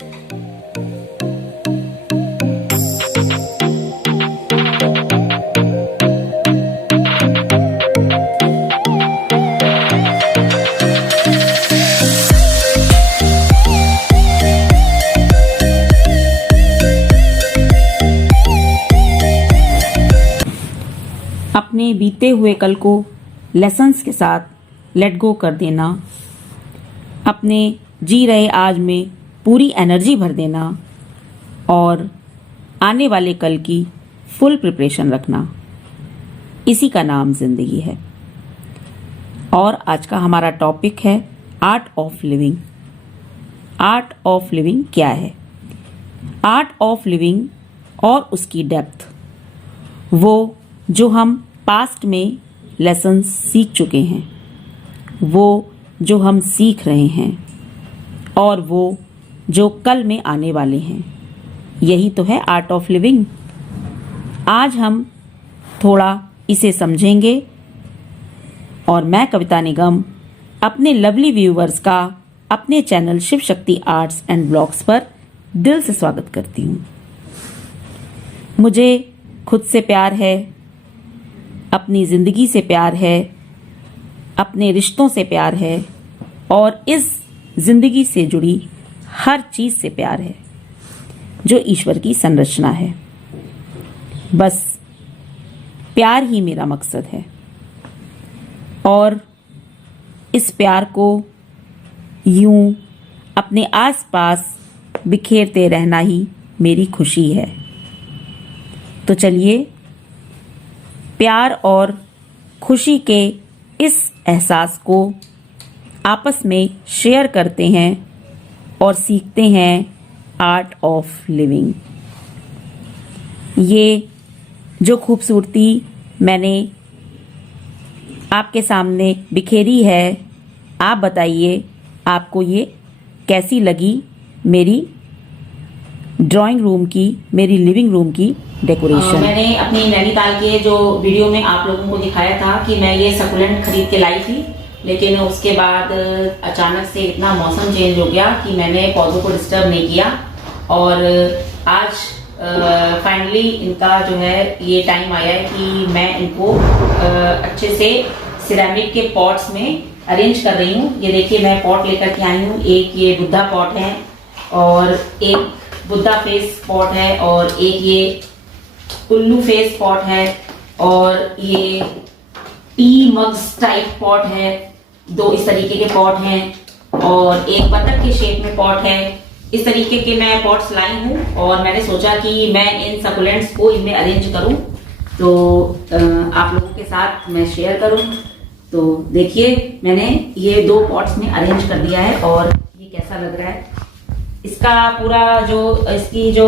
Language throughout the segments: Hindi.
अपने बीते हुए कल को लेसन्स के साथ लेट गो कर देना, अपने जी रहे आज में पूरी एनर्जी भर देना और आने वाले कल की फुल प्रिपरेशन रखना, इसी का नाम जिंदगी है। और आज का हमारा टॉपिक है art of living. Art of living क्या है? आर्ट ऑफ लिविंग और उसकी डेप्थ, वो जो हम पास्ट में लेसन्स सीख चुके हैं, वो जो हम सीख रहे हैं और वो जो कल में आने वाले हैं, यही तो है आर्ट ऑफ लिविंग। आज हम थोड़ा इसे समझेंगे और मैं कविता निगम अपने लवली व्यूवर्स का अपने channel Shiv Shakti arts and blogs पर दिल से स्वागत करती हूँ। मुझे खुद से प्यार है, अपनी जिंदगी से प्यार है, अपने रिश्तों से प्यार है और इस जिंदगी से जुड़ी हर चीज से प्यार है जो ईश्वर की संरचना है। बस प्यार ही मेरा मकसद है और इस प्यार को यूं अपने आसपास बिखेरते रहना ही मेरी खुशी है। तो चलिए प्यार और खुशी के इस एहसास को आपस में शेयर करते हैं और सीखते हैं आर्ट ऑफ लिविंग। ये जो खूबसूरती मैंने आपके सामने बिखेरी है, आप बताइए आपको ये कैसी लगी मेरी ड्राइंग रूम की, मेरी लिविंग रूम की डेकोरेशन। मैंने अपनी नैनीताल के जो वीडियो में आप लोगों को दिखाया था कि मैं ये सकुलेंट खरीद के लाई थी, लेकिन उसके बाद अचानक से इतना मौसम चेंज हो गया कि मैंने पौधों को डिस्टर्ब नहीं किया और आज फाइनली इनका जो है ये टाइम आया है कि मैं इनको अच्छे से सिरेमिक के पॉट्स में अरेंज कर रही हूँ। ये देखिए मैं पॉट लेकर के आई हूँ। एक ये बुद्धा पॉट है और एक बुद्धा फेस पॉट है और एक ये उल्लू फेस पॉट है और ये टी मग्स टाइप पॉट है। दो इस तरीके के पॉट हैं और एक बतख के शेप में पॉट है। इस तरीके के मैं पॉट्स लाई हूँ और मैंने सोचा कि मैं इन सकुलेंट्स को इनमें अरेंज करूँ तो आप लोगों के साथ मैं शेयर करूँ। तो देखिए मैंने ये दो पॉट्स में अरेंज कर दिया है और ये कैसा लग रहा है। इसका पूरा जो इसकी जो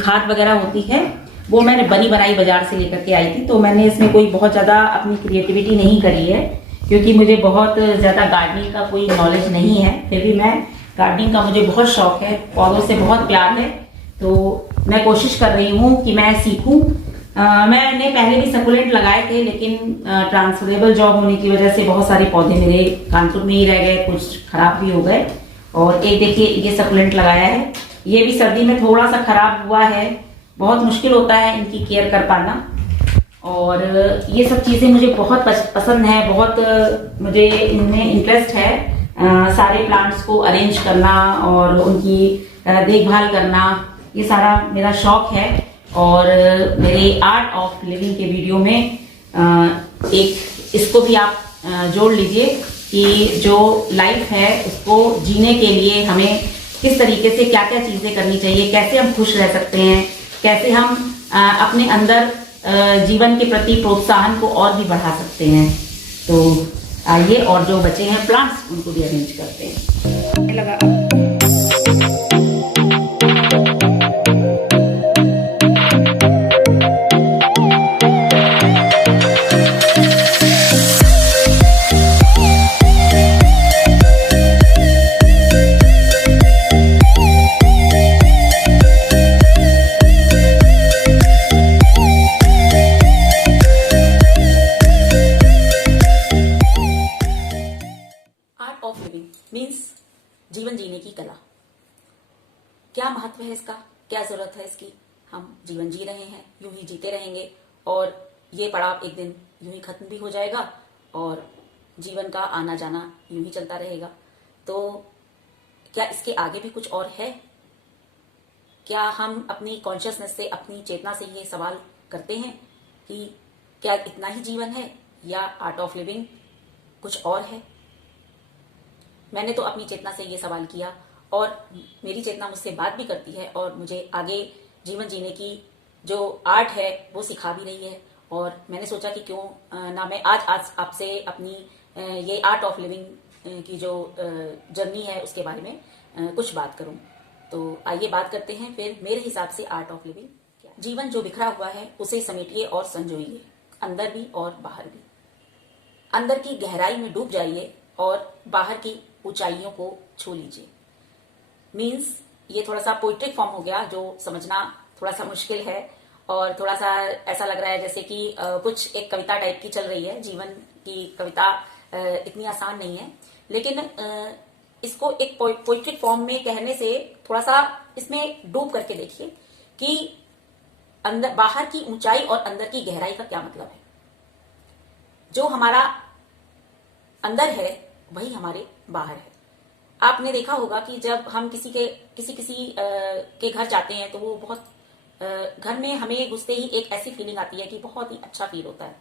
खाद वगैरह होती है वो मैंने बनी बनाई बाजार से लेकर के आई थी। तो मैंने इसमें कोई बहुत ज़्यादा अपनी क्रिएटिविटी नहीं करी है क्योंकि मुझे बहुत ज़्यादा गार्डनिंग का कोई नॉलेज नहीं है। फिर भी मैं गार्डनिंग का मुझे बहुत शौक है, पौधों से बहुत प्यार है, तो मैं कोशिश कर रही हूँ कि मैं सीखूँ। मैंने पहले भी सकुलेंट लगाए थे लेकिन ट्रांसफरेबल जॉब होने की वजह से बहुत सारे पौधे मेरे कानपुर में ही रह गए, कुछ खराब भी हो गए। और एक देखिए ये सकुलेंट लगाया है, ये भी सर्दी में थोड़ा सा खराब हुआ है। बहुत मुश्किल होता है इनकी केयर कर पाना और ये सब चीज़ें मुझे बहुत पसंद है, बहुत मुझे इनमें इंटरेस्ट है। सारे प्लांट्स को अरेंज करना और उनकी देखभाल करना, ये सारा मेरा शौक है। और मेरे आर्ट ऑफ लिविंग के वीडियो में एक इसको भी आप जोड़ लीजिए कि जो लाइफ है उसको जीने के लिए हमें किस तरीके से क्या क्या चीज़ें करनी चाहिए, कैसे हम खुश रह सकते हैं, कैसे हम अपने अंदर जीवन के प्रति प्रोत्साहन को और भी बढ़ा सकते हैं। तो आइए और जो बचे हैं प्लांट्स उनको भी अरेंज करते हैं। लगा मीन्स जीवन जीने की कला। क्या महत्व है इसका, क्या जरूरत है इसकी। हम जीवन जी रहे हैं, यूं ही जीते रहेंगे और ये पड़ाव एक दिन यूं ही खत्म भी हो जाएगा और जीवन का आना जाना यूं ही चलता रहेगा। तो क्या इसके आगे भी कुछ और है? क्या हम अपनी कॉन्शियसनेस से, अपनी चेतना से ये सवाल करते हैं कि क्या इतना ही जीवन है या आर्ट ऑफ लिविंग कुछ और है? मैंने तो अपनी चेतना से ये सवाल किया और मेरी चेतना मुझसे बात भी करती है और मुझे आगे जीवन जीने की जो आर्ट है वो सिखा भी रही है। और मैंने सोचा कि क्यों ना मैं आज आपसे अपनी ये आर्ट ऑफ लिविंग की जो जर्नी है उसके बारे में कुछ बात करूं। तो आइए बात करते हैं फिर मेरे हिसाब से आर्ट ऑफ लिविंग क्या है। जीवन जो बिखरा हुआ है उसे समेटिए और संजोइए, अंदर भी और बाहर भी। अंदर की गहराई में डूब जाइए और बाहर की ऊंचाइयों को छू लीजिए। मीन्स ये थोड़ा सा पोइट्रिक फॉर्म हो गया जो समझना थोड़ा सा मुश्किल है और थोड़ा सा ऐसा लग रहा है जैसे कि कुछ एक कविता टाइप की चल रही है। जीवन की कविता इतनी आसान नहीं है, लेकिन इसको एक पोइट्रिक फॉर्म में कहने से थोड़ा सा इसमें डूब करके देखिए कि अंदर बाहर की ऊंचाई और अंदर की गहराई का क्या मतलब है। जो हमारा अंदर है वही हमारे बाहर है। आपने देखा होगा कि जब हम किसी के घर जाते हैं तो वो बहुत घर में हमें घुसते ही एक ऐसी फीलिंग आती है कि बहुत ही अच्छा फील होता है।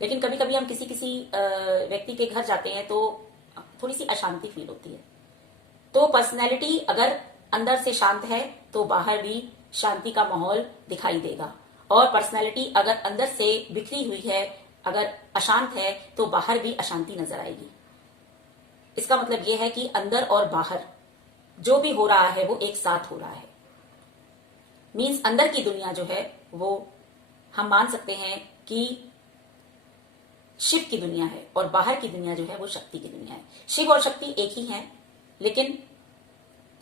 लेकिन कभी कभी हम किसी व्यक्ति के घर जाते हैं तो थोड़ी सी अशांति फील होती है। तो पर्सनैलिटी अगर अंदर से शांत है तो बाहर भी शांति का माहौल दिखाई देगा, और पर्सनैलिटी अगर अंदर से बिखरी हुई है, अगर अशांत है, तो बाहर भी अशांति नजर आएगी। इसका मतलब यह है कि अंदर और बाहर जो भी हो रहा है वो एक साथ हो रहा है। मीन्स अंदर की दुनिया जो है वो हम मान सकते हैं कि शिव की दुनिया है और बाहर की दुनिया जो है वो शक्ति की दुनिया है। शिव और शक्ति एक ही हैं, लेकिन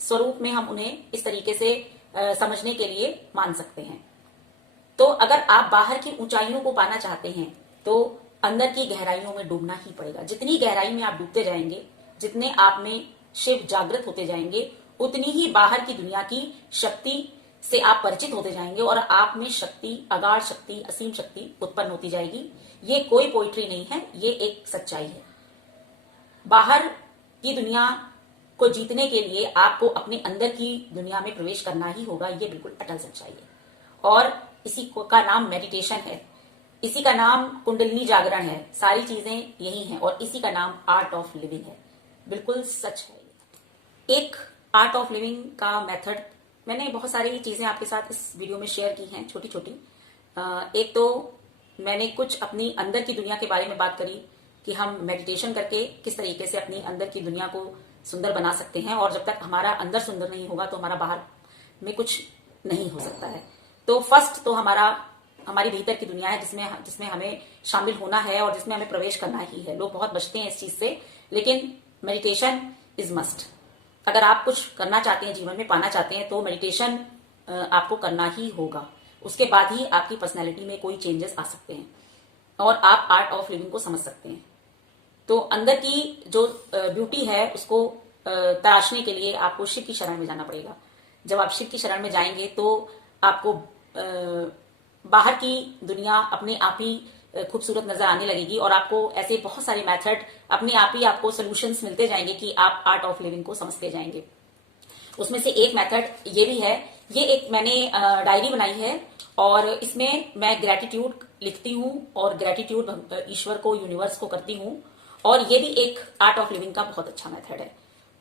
स्वरूप में हम उन्हें इस तरीके से समझने के लिए मान सकते हैं। तो अगर आप बाहर की ऊंचाइयों को पाना चाहते हैं तो अंदर की गहराइयों में डूबना ही पड़ेगा। जितनी गहराई में आप डूबते जाएंगे, जितने आप में शिव जागृत होते जाएंगे, उतनी ही बाहर की दुनिया की शक्ति से आप परिचित होते जाएंगे और आप में शक्ति, अगाध शक्ति, असीम शक्ति उत्पन्न होती जाएगी। ये कोई पोइट्री नहीं है, ये एक सच्चाई है। बाहर की दुनिया को जीतने के लिए आपको अपने अंदर की दुनिया में प्रवेश करना ही होगा। ये बिल्कुल अटल सच्चाई है और इसी का नाम मेडिटेशन है, इसी का नाम कुंडलिनी जागरण है। सारी चीजें यही हैं और इसी का नाम आर्ट ऑफ लिविंग है। बिल्कुल सच है। एक आर्ट ऑफ लिविंग का मेथड, मैंने बहुत सारी चीजें आपके साथ इस वीडियो में शेयर की हैं, छोटी छोटी। एक तो मैंने कुछ अपनी अंदर की दुनिया के बारे में बात करी कि हम मेडिटेशन करके किस तरीके से अपनी अंदर की दुनिया को सुंदर बना सकते हैं, और जब तक हमारा अंदर सुंदर नहीं होगा तो हमारा बाहर में कुछ नहीं हो सकता है। तो फर्स्ट तो हमारी भीतर की दुनिया है जिसमें हमें शामिल होना है और जिसमें हमें प्रवेश करना ही है। लोग बहुत बचते हैं इस चीज से, लेकिन मेडिटेशन इज मस्ट। अगर आप कुछ करना चाहते हैं, जीवन में पाना चाहते हैं, तो मेडिटेशन आपको करना ही होगा। उसके बाद ही आपकी पर्सनैलिटी में कोई चेंजेस आ सकते हैं और आप आर्ट ऑफ लिविंग को समझ सकते हैं। तो अंदर की जो ब्यूटी है उसको तराशने के लिए आपको शिव की शरण में जाना पड़ेगा। जब आप शिव की शरण में जाएंगे तो आपको बाहर की दुनिया अपने आप ही खूबसूरत नजर आने लगेगी और आपको ऐसे बहुत सारे मेथड अपने आप ही आपको सोल्यूशंस मिलते जाएंगे कि आप आर्ट ऑफ लिविंग को समझते जाएंगे। उसमें से एक मेथड ये भी है, ये एक मैंने डायरी बनाई है और इसमें मैं ग्रेटिट्यूड लिखती हूँ और ग्रेटिट्यूड ईश्वर को, यूनिवर्स को करती हूँ, और ये भी एक आर्ट ऑफ लिविंग का बहुत अच्छा मेथड है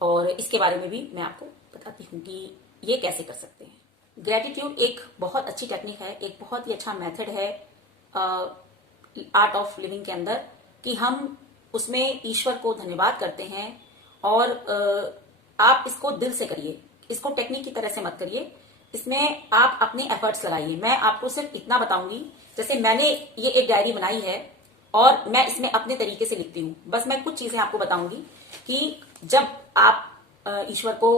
और इसके बारे में भी मैं आपको बताती हूँ कि ये कैसे कर सकते हैं। ग्रेटिट्यूड एक बहुत अच्छी टेक्निक है, एक बहुत ही अच्छा मेथड है आर्ट ऑफ लिविंग के अंदर, कि हम उसमें ईश्वर को धन्यवाद करते हैं और आप इसको दिल से करिए, इसको टेक्निक की तरह से मत करिए। इसमें आप अपने एफर्ट्स लगाइए। मैं आपको सिर्फ इतना बताऊंगी, जैसे मैंने ये एक डायरी बनाई है और मैं इसमें अपने तरीके से लिखती हूँ। बस मैं कुछ चीजें आपको बताऊंगी कि जब आप ईश्वर को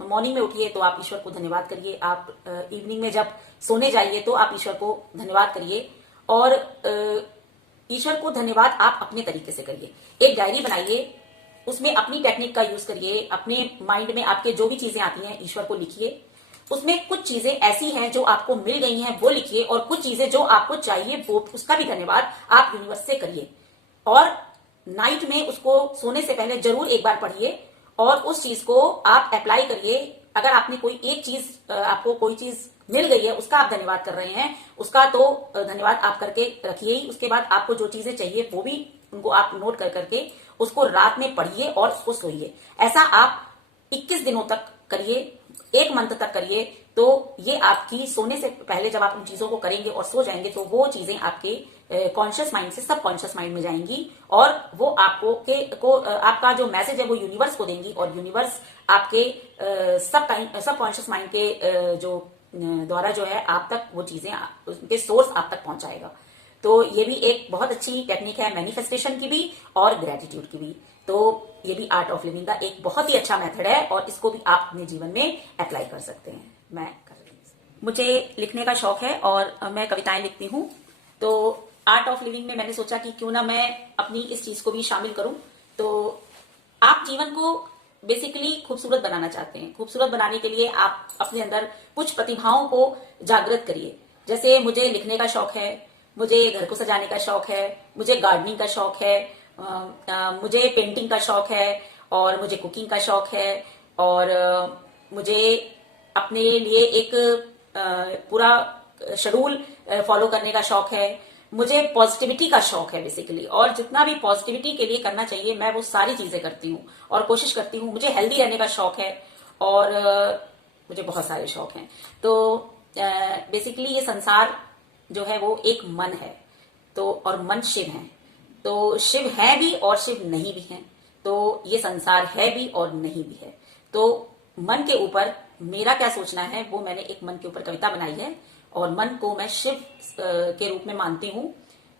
मॉर्निंग में उठिए तो आप ईश्वर को धन्यवाद करिए, आप इवनिंग में जब सोने जाइए तो आप ईश्वर को धन्यवाद करिए, और ईश्वर को धन्यवाद आप अपने तरीके से करिए। एक डायरी बनाइए, उसमें अपनी टेक्निक का यूज करिए, अपने माइंड में आपके जो भी चीजें आती हैं ईश्वर को लिखिए उसमें कुछ चीजें ऐसी हैं जो आपको मिल गई हैं वो लिखिए, और कुछ चीजें जो आपको चाहिए वो उसका भी धन्यवाद आप यूनिवर्स से करिए। और नाइट में उसको सोने से पहले जरूर एक बार पढ़िए और उस चीज को आप अप्लाई करिए। अगर आपने कोई एक चीज, आपको कोई चीज मिल गई है, उसका आप धन्यवाद कर रहे हैं, उसका तो धन्यवाद आप करके रखिए ही। उसके बाद आपको जो चीजें चाहिए वो भी उनको आप नोट कर करके उसको रात में पढ़िए और उसको सोइए। ऐसा आप 21 दिनों तक करिए, एक मंथ तक करिए। तो ये आपकी सोने से पहले जब आप उन चीजों को करेंगे और सो जाएंगे तो वो चीजें आपके कॉन्शियस माइंड से सब कॉन्शियस माइंड में जाएंगी और वो आपको आपका जो मैसेज है वो यूनिवर्स को देंगी, और यूनिवर्स आपके सब कॉन्शियस माइंड के जो द्वारा जो है आप तक वो चीजें, उनके सोर्स आप तक पहुंचाएगा। तो ये भी एक बहुत अच्छी टेक्निक है मैनिफेस्टेशन की भी और ग्रेटिट्यूड की भी। तो ये भी आर्ट ऑफ लिविंग का एक बहुत ही अच्छा मेथड है और इसको भी आप अपने जीवन में अप्लाई कर सकते हैं। मैं कर रही हूँ, मुझे लिखने का शौक है और मैं कविताएं लिखती हूँ। तो आर्ट ऑफ लिविंग में मैंने सोचा कि क्यों ना मैं अपनी इस चीज को भी शामिल करूं। तो आप जीवन को बेसिकली खूबसूरत बनाना चाहते हैं, खूबसूरत बनाने के लिए आप अपने अंदर कुछ प्रतिभाओं को जागृत करिए। जैसे मुझे लिखने का शौक है, मुझे घर को सजाने का शौक है, मुझे गार्डनिंग का शौक है, मुझे पेंटिंग का शौक है, और मुझे कुकिंग का शौक है, और मुझे अपने लिए एक पूरा शेड्यूल फॉलो करने का शौक है। मुझे पॉजिटिविटी का शौक है बेसिकली, और जितना भी पॉजिटिविटी के लिए करना चाहिए मैं वो सारी चीजें करती हूँ और कोशिश करती हूँ। मुझे हेल्दी रहने का शौक है और मुझे बहुत सारे शौक हैं। तो बेसिकली ये संसार जो है वो एक मन है, तो और मन शिव है। तो शिव है भी और शिव नहीं भी है। तो ये संसार है भी और नहीं भी है। तो मन के ऊपर मेरा क्या सोचना है वो मैंने एक मन के ऊपर कविता बनाई है, और मन को मैं शिव के रूप में मानती हूँ।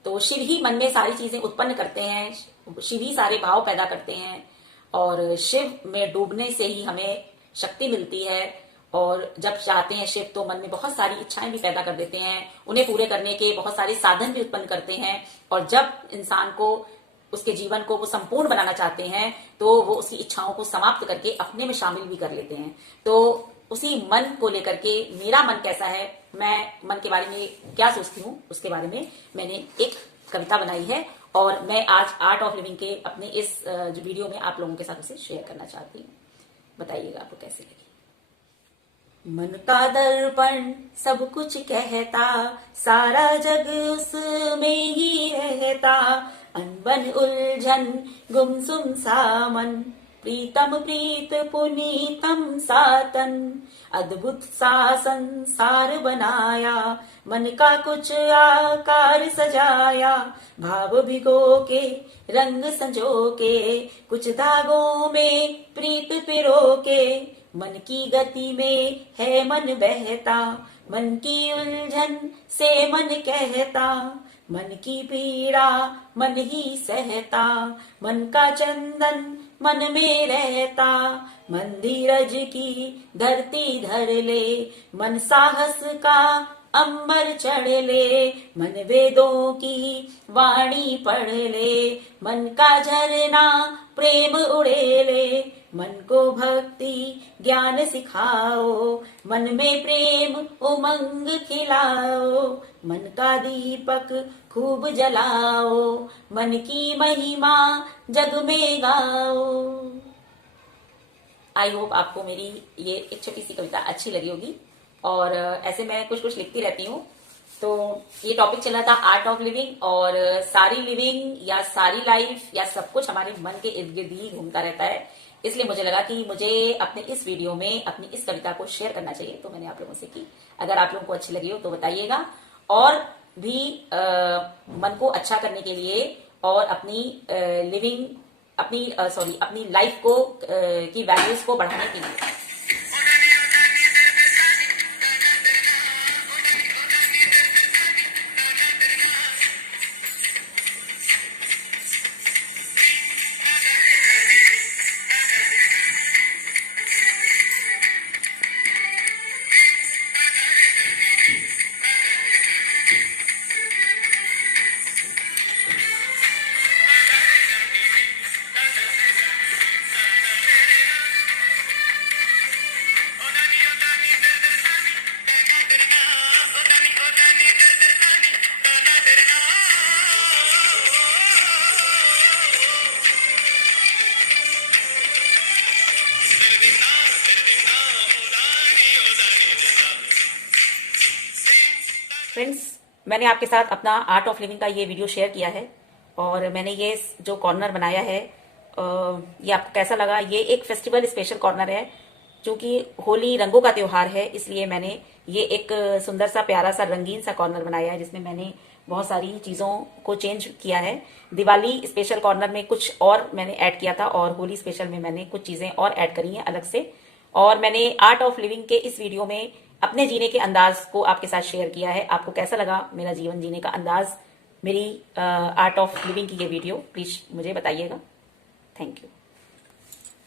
तो शिव ही मन में सारी चीजें उत्पन्न करते हैं, शिव ही सारे भाव पैदा करते हैं, और शिव में डूबने से ही हमें शक्ति मिलती है। और जब चाहते हैं शिव तो मन में बहुत सारी इच्छाएं भी पैदा कर देते हैं, उन्हें पूरे करने के बहुत सारे साधन भी उत्पन्न करते हैं। और जब इंसान को उसके जीवन को वो संपूर्ण बनाना चाहते हैं तो वो उसकी इच्छाओं को समाप्त करके अपने में शामिल भी कर लेते हैं। तो उसी मन को लेकर के मेरा मन कैसा है, मैं मन के बारे में क्या सोचती हूँ उसके बारे में मैंने एक कविता बनाई है, और मैं आज आर्ट ऑफ लिविंग के अपने इस जो वीडियो में आप लोगों के साथ उसे शेयर करना चाहती हूँ। बताइएगा आपको कैसी लगी। मन का दर्पण सब कुछ कहता, सारा जग उसमें ही रहता। अनबन उलझन गुमसुम सा मन, प्रीतम प्रीत पुनीतम सातन। अद्भुत सा संसार बनाया, मन का कुछ आकार सजाया। भाव भिगो के रंग संजो के, कुछ धागों में प्रीत पिरो के। मन की गति में है मन बहता, मन की उलझन से मन कहता। मन की पीड़ा मन ही सहता, मन का चंदन मन में रहता। मन धीरज की धरती धर ले, मन साहस का अंबर चढ़ ले। मन वेदों की वाणी पढ़ ले, मन का झरना प्रेम उड़े ले। मन को भक्ति ज्ञान सिखाओ, मन में प्रेम उमंग खिलाओ। मन का दीपक खूब जलाओ, मन की महिमा जग में गाओ। आई होप आपको मेरी ये एक छोटी सी कविता अच्छी लगी होगी। और ऐसे मैं कुछ कुछ लिखती रहती हूँ। तो ये टॉपिक चला था आर्ट ऑफ लिविंग, और सारी लिविंग या सारी लाइफ या सब कुछ हमारे मन के इर्द गिर्द ही घूमता रहता है। इसलिए मुझे लगा कि मुझे अपने इस वीडियो में अपनी इस कविता को शेयर करना चाहिए, तो मैंने आप लोगों से की। अगर आप लोगों को अच्छी लगी हो तो बताइएगा। और भी मन को अच्छा करने के लिए और अपनी लिविंग अपनी लाइफ को की वैल्यूज को बढ़ाने के लिए फ्रेंड्स, मैंने आपके साथ अपना आर्ट ऑफ लिविंग का ये वीडियो शेयर किया है और मैंने ये जो कॉर्नर बनाया है ये आपको कैसा लगा। ये एक फेस्टिवल स्पेशल कॉर्नर है, क्योंकि होली रंगों का त्योहार है, इसलिए मैंने ये एक सुंदर सा प्यारा सा रंगीन सा कॉर्नर बनाया है जिसमें मैंने बहुत सारी चीज़ों को चेंज किया है। दिवाली स्पेशल कॉर्नर में कुछ और मैंने ऐड किया था और होली स्पेशल में मैंने कुछ चीज़ें और ऐड करी हैं अलग से। और मैंने आर्ट ऑफ लिविंग के इस वीडियो में अपने जीने के अंदाज को आपके साथ शेयर किया है। आपको कैसा लगा मेरा जीवन जीने का अंदाज, मेरी आर्ट ऑफ लिविंग की ये वीडियो, प्लीज मुझे बताइएगा। Thank you.